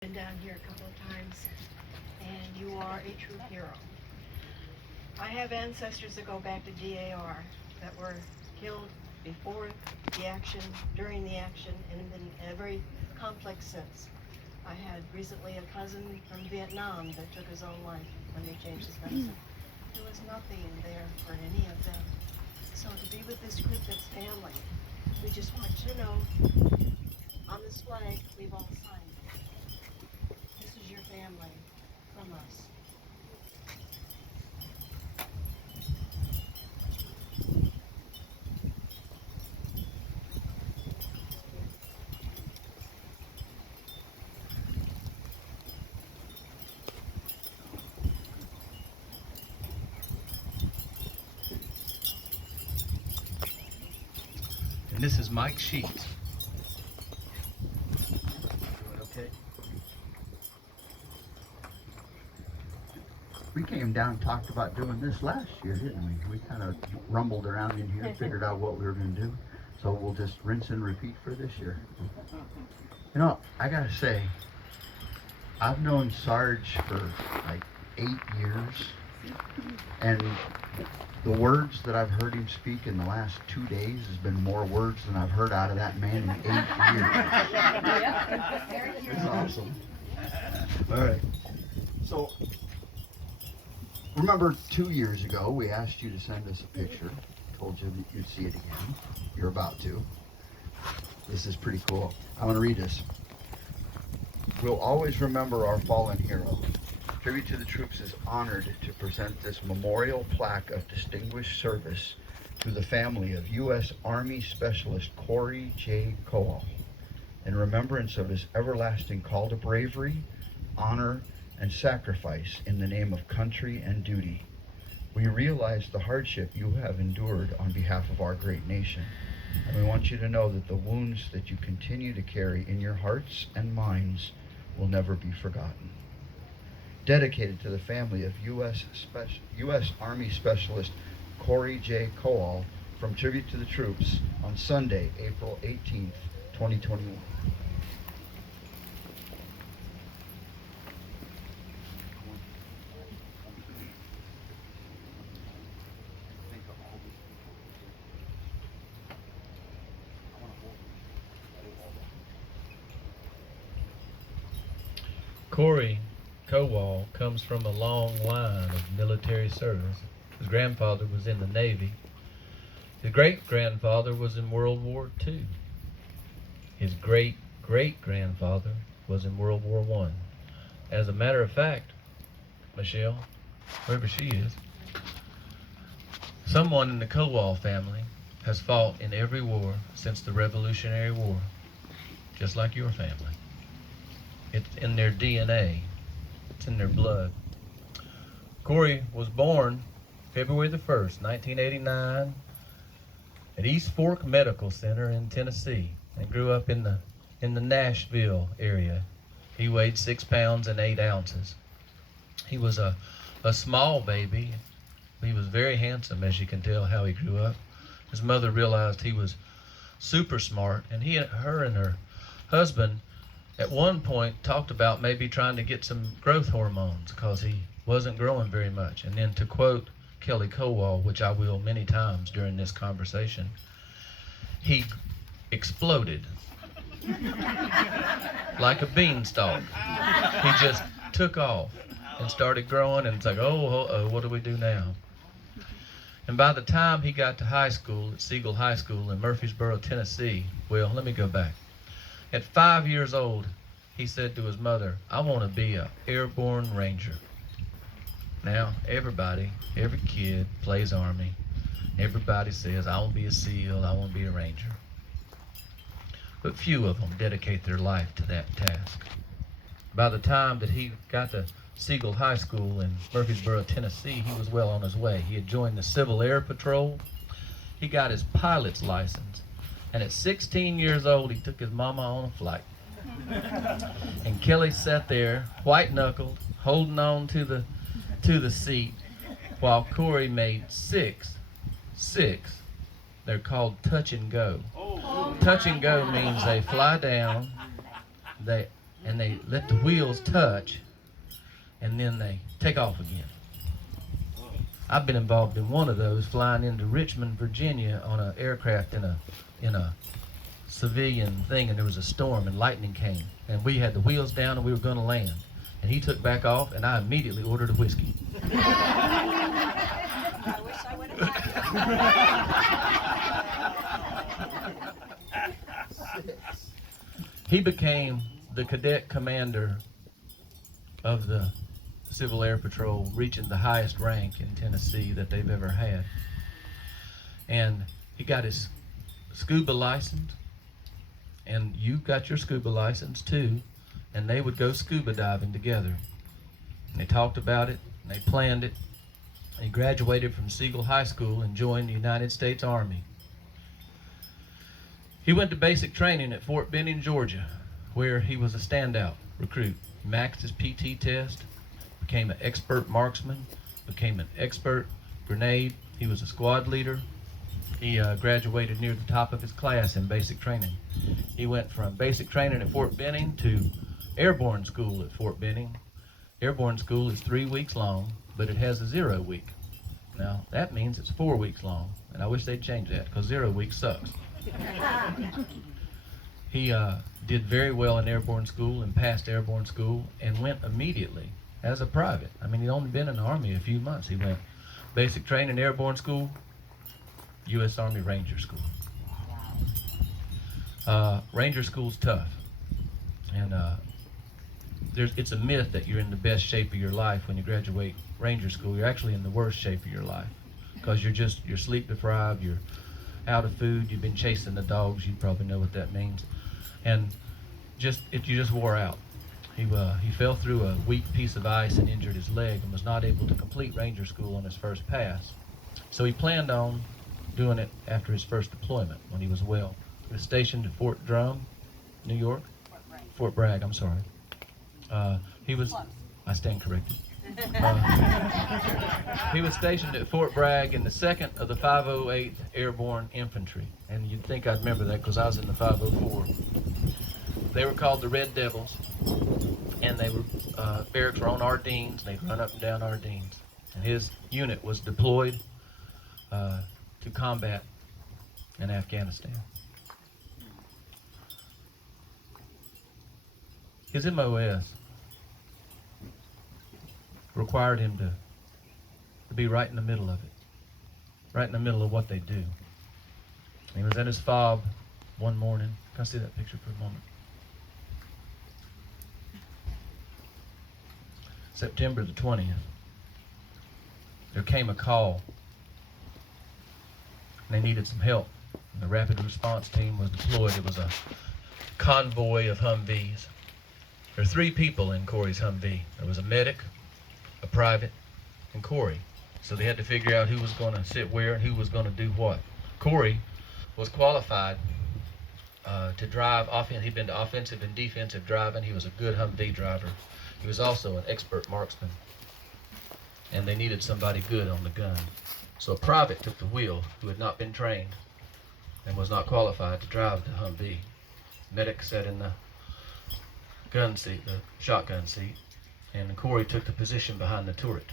Been down here a couple of times, and you are a true hero. I have ancestors that go back to DAR that were killed before the action, during the action, and been very complex since. I had recently a cousin from Vietnam that took his own life when they changed his medicine. There was nothing there for any of them. So to be with this group that's family, we just want you to know, on this flag, we've all signed it. This is your family from us. And this is Mike Sheets. Okay. We came down and talked about doing this last year, didn't we? We kind of rumbled around in here, figured out what we were going to do. So we'll just rinse and repeat for this year. You know, I got to say, I've known Sarge for like 8 years. And the words that I've heard him speak in the last 2 days has been more words than I've heard out of that man in 8 years. It's awesome. All right. So, remember 2 years ago, we asked you to send us a picture. Told you that you'd see it again. You're about to. This is pretty cool. I'm going to read this. We'll always remember our fallen hero. Tribute to the Troops is honored to present this memorial plaque of distinguished service to the family of U.S. Army Specialist Corey J. Kowal in remembrance of his everlasting call to bravery, honor, and sacrifice in the name of country and duty. We realize the hardship you have endured on behalf of our great nation, and we want you to know that the wounds that you continue to carry in your hearts and minds will never be forgotten. Dedicated to the family of U.S. Army Specialist Corey J. Kowal from Tribute to the Troops on Sunday, April 18th, 2021. Corey Kowal comes from a long line of military service. His grandfather was in the Navy. His great-grandfather was in World War II. His great-great-grandfather was in World War I. As a matter of fact, Michelle, wherever she is, someone in the Kowal family has fought in every war since the Revolutionary War, just like your family. It's in their DNA. It's in their blood. Corey was born February the 1st, 1989 at East Fork Medical Center in Tennessee and grew up in the Nashville area. He weighed 6 pounds and 8 ounces. He was a small baby. He was very handsome, as you can tell how he grew up. His mother realized he was super smart, and her and her husband at one point talked about maybe trying to get some growth hormones because he wasn't growing very much. And then to quote Kelly Kowal, which I will many times during this conversation, he exploded like a beanstalk. He just took off and started growing, and it's like, oh, what do we do now? And by the time he got to high school at Siegel High School in Murfreesboro, Tennessee, well, let me go back. At 5 years old, he said to his mother, I want to be an airborne ranger. Now, every kid plays Army. Everybody says, I want to be a SEAL, I want to be a ranger. But few of them dedicate their life to that task. By the time that he got to Siegel High School in Murfreesboro, Tennessee, he was well on his way. He had joined the Civil Air Patrol. He got his pilot's license. And at 16 years old, he took his mama on a flight. And Kelly sat there, white-knuckled, holding on to the seat, while Corey made six. They're called touch and go. Touch and go means they fly down, they and they let the wheels touch, and then they take off again. I've been involved in one of those, flying into Richmond, Virginia on an aircraft in a civilian thing, and there was a storm and lightning came, and we had the wheels down and we were going to land, and he took back off, and I immediately ordered a whiskey. I wish I would have. He became the cadet commander of the Civil Air Patrol, reaching the highest rank in Tennessee that they've ever had. And he got his scuba license, and you got your scuba license too, and they would go scuba diving together. And they talked about it, and they planned it. He graduated from Siegel High School and joined the United States Army. He went to basic training at Fort Benning, Georgia, where he was a standout recruit. He maxed his PT test, became an expert marksman, became an expert grenade. He was a squad leader. He graduated near the top of his class in basic training. He went from basic training at Fort Benning to airborne school at Fort Benning. Airborne school is 3 weeks long, but it has a 0 week. Now, that means it's 4 weeks long, and I wish they'd change that, because 0 weeks sucks. He did very well in airborne school and passed airborne school and went immediately as a private. I mean, he'd only been in the Army a few months. He went basic training, airborne school, U.S. Army Ranger School. Ranger School's tough, and it's a myth that you're in the best shape of your life when you graduate Ranger School. You're actually in the worst shape of your life, because you're sleep deprived, you're out of food, you've been chasing the dogs. You probably know what that means, and you just wore out. He fell through a weak piece of ice and injured his leg and was not able to complete Ranger School on his first pass. So he planned on doing it after his first deployment when he was well. He was stationed at Fort Drum, New York. Fort Bragg, I'm sorry. I stand corrected. He was stationed at Fort Bragg in the 2nd of the 508th Airborne Infantry. And you'd think I'd remember that because I was in the 504. They were called the Red Devils, and they were barracks were on Ardines. They'd run up and down Ardines. And his unit was deployed to combat in Afghanistan. His MOS required him to be right in the middle of it, right in the middle of what they do. He was in his fob one morning. Can I see that picture for a moment? September the 20th. There came a call. They needed some help. And the rapid response team was deployed. It was a convoy of Humvees. There were 3 people in Corey's Humvee. There was a medic, a private, and Corey. So they had to figure out who was going to sit where and who was going to do what. Corey was qualified to drive offense. He'd been to offensive and defensive driving. He was a good Humvee driver. He was also an expert marksman. And they needed somebody good on the gun. So a private took the wheel who had not been trained and was not qualified to drive the Humvee. Medic sat in the gun seat, the shotgun seat, and Corey took the position behind the turret.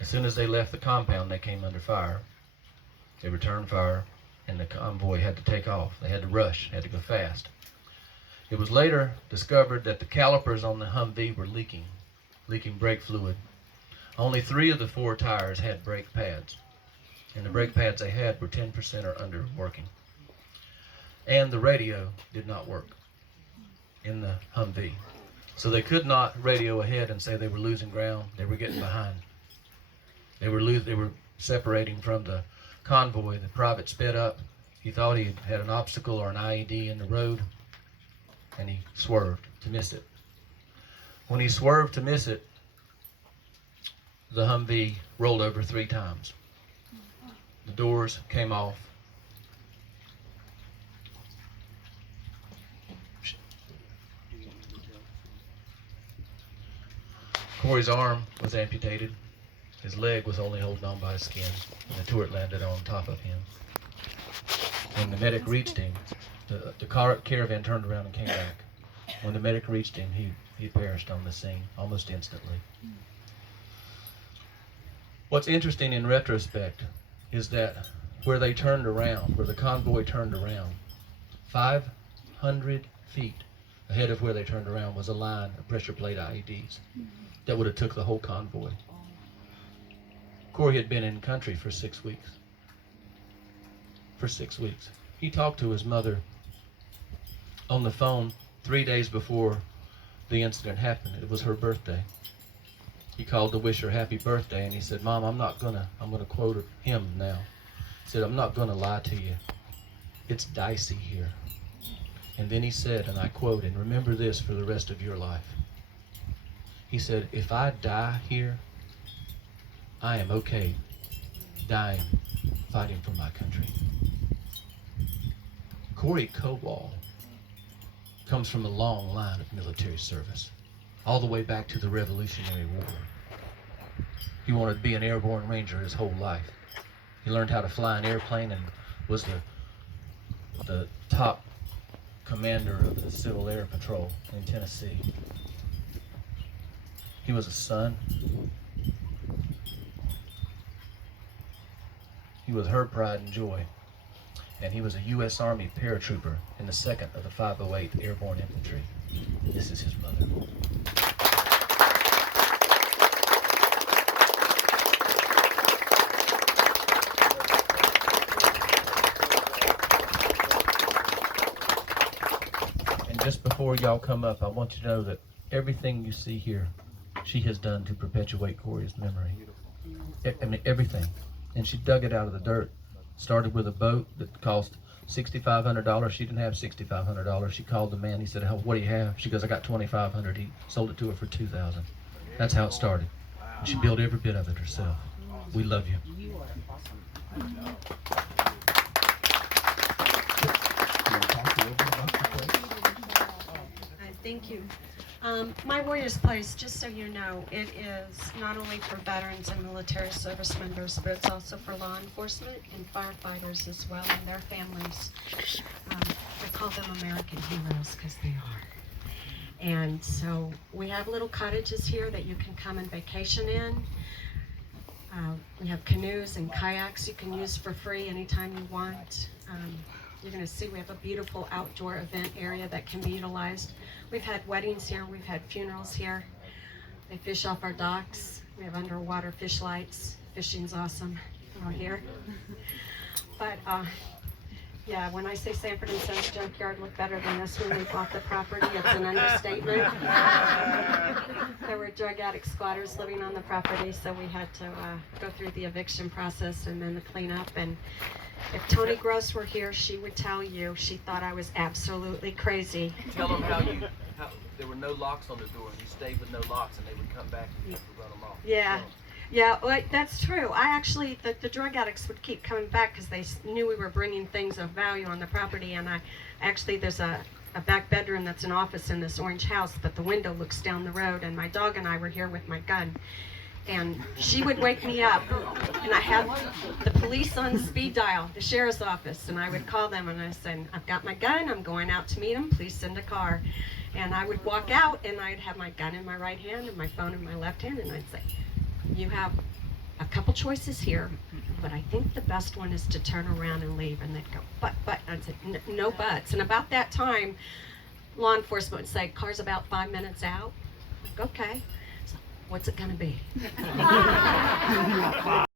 As soon as they left the compound, they came under fire. They returned fire, and the convoy had to take off. They had to rush, had to go fast. It was later discovered that the calipers on the Humvee were leaking brake fluid. Only 3 of the 4 tires had brake pads, and the brake pads they had were 10% or under working. And the radio did not work in the Humvee. So they could not radio ahead and say they were losing ground. They were getting behind. They were separating from the convoy. The private sped up. He thought he had an obstacle or an IED in the road, and he swerved to miss it. When he swerved to miss it, the Humvee rolled over 3 times. The doors came off. Corey's arm was amputated. His leg was only holding on by his skin, and the turret landed on top of him. When the medic reached him, the caravan turned around and came back. When the medic reached him, he perished on the scene almost instantly. What's interesting in retrospect is that where they turned around, where the convoy turned around, 500 feet ahead of where they turned around was a line of pressure plate IEDs that would have took the whole convoy. Corey had been in country for 6 weeks. For 6 weeks. He talked to his mother on the phone 3 days before the incident happened. It was her birthday. He called to wish her happy birthday, and he said, "Mom, I'm gonna quote him now. He said, I'm not gonna lie to you. It's dicey here." And then he said, and I quote, and remember this for the rest of your life. He said, "If I die here, I am okay dying, fighting for my country." Corey Kowal comes from a long line of military service, all the way back to the Revolutionary War. He wanted to be an airborne ranger his whole life. He learned how to fly an airplane and was the top commander of the Civil Air Patrol in Tennessee. He was a son. He was her pride and joy. And he was a U.S. Army paratrooper in the 2nd of the 508th Airborne Infantry. This is his mother. And just before y'all come up, I want you to know that everything you see here, she has done to perpetuate Corey's memory. I mean, everything. And she dug it out of the dirt. Started with a boat that cost $6,500. She didn't have $6,500. She called the man. He said, "What do you have?" She goes, "I got $2,500. He sold it to her for $2,000. That's how it started. And she built every bit of it herself. We love you. Thank you. My Warriors Place, just so you know, it is not only for veterans and military service members, but it's also for law enforcement and firefighters as well, and their families. I call them American heroes because they are. And so we have little cottages here that you can come and vacation in. We have canoes and kayaks you can use for free anytime you want. You're going to see we have a beautiful outdoor event area that can be utilized. We've had weddings here, we've had funerals here. They fish off our docks. We have underwater fish lights. Fishing's awesome out here. But yeah, when I say Sanford and Sons junkyard looked better than this when we bought the property, it's an understatement. There were drug addict squatters living on the property, so we had to go through the eviction process and then the cleanup. And if Tony Gross were here, she would tell you she thought I was absolutely crazy. Tell them how there were no locks on the door. You stayed with no locks, and they would come back and you have to run them off. Yeah. Yeah, well, that's true. I actually, the drug addicts would keep coming back because they knew we were bringing things of value on the property. And there's a back bedroom that's an office in this orange house, but the window looks down the road. And my dog and I were here with my gun. And she would wake me up, and I had the police on speed dial, the sheriff's office, and I would call them and I said, "I've got my gun, I'm going out to meet them, please send a car." And I would walk out and I'd have my gun in my right hand and my phone in my left hand, and I'd say, "You have a couple choices here, but I think the best one is to turn around and leave." And they'd go, but, I'd say, "No buts." And about that time, law enforcement would say, "Car's about 5 minutes out." I'm like, "Okay. What's it gonna be?"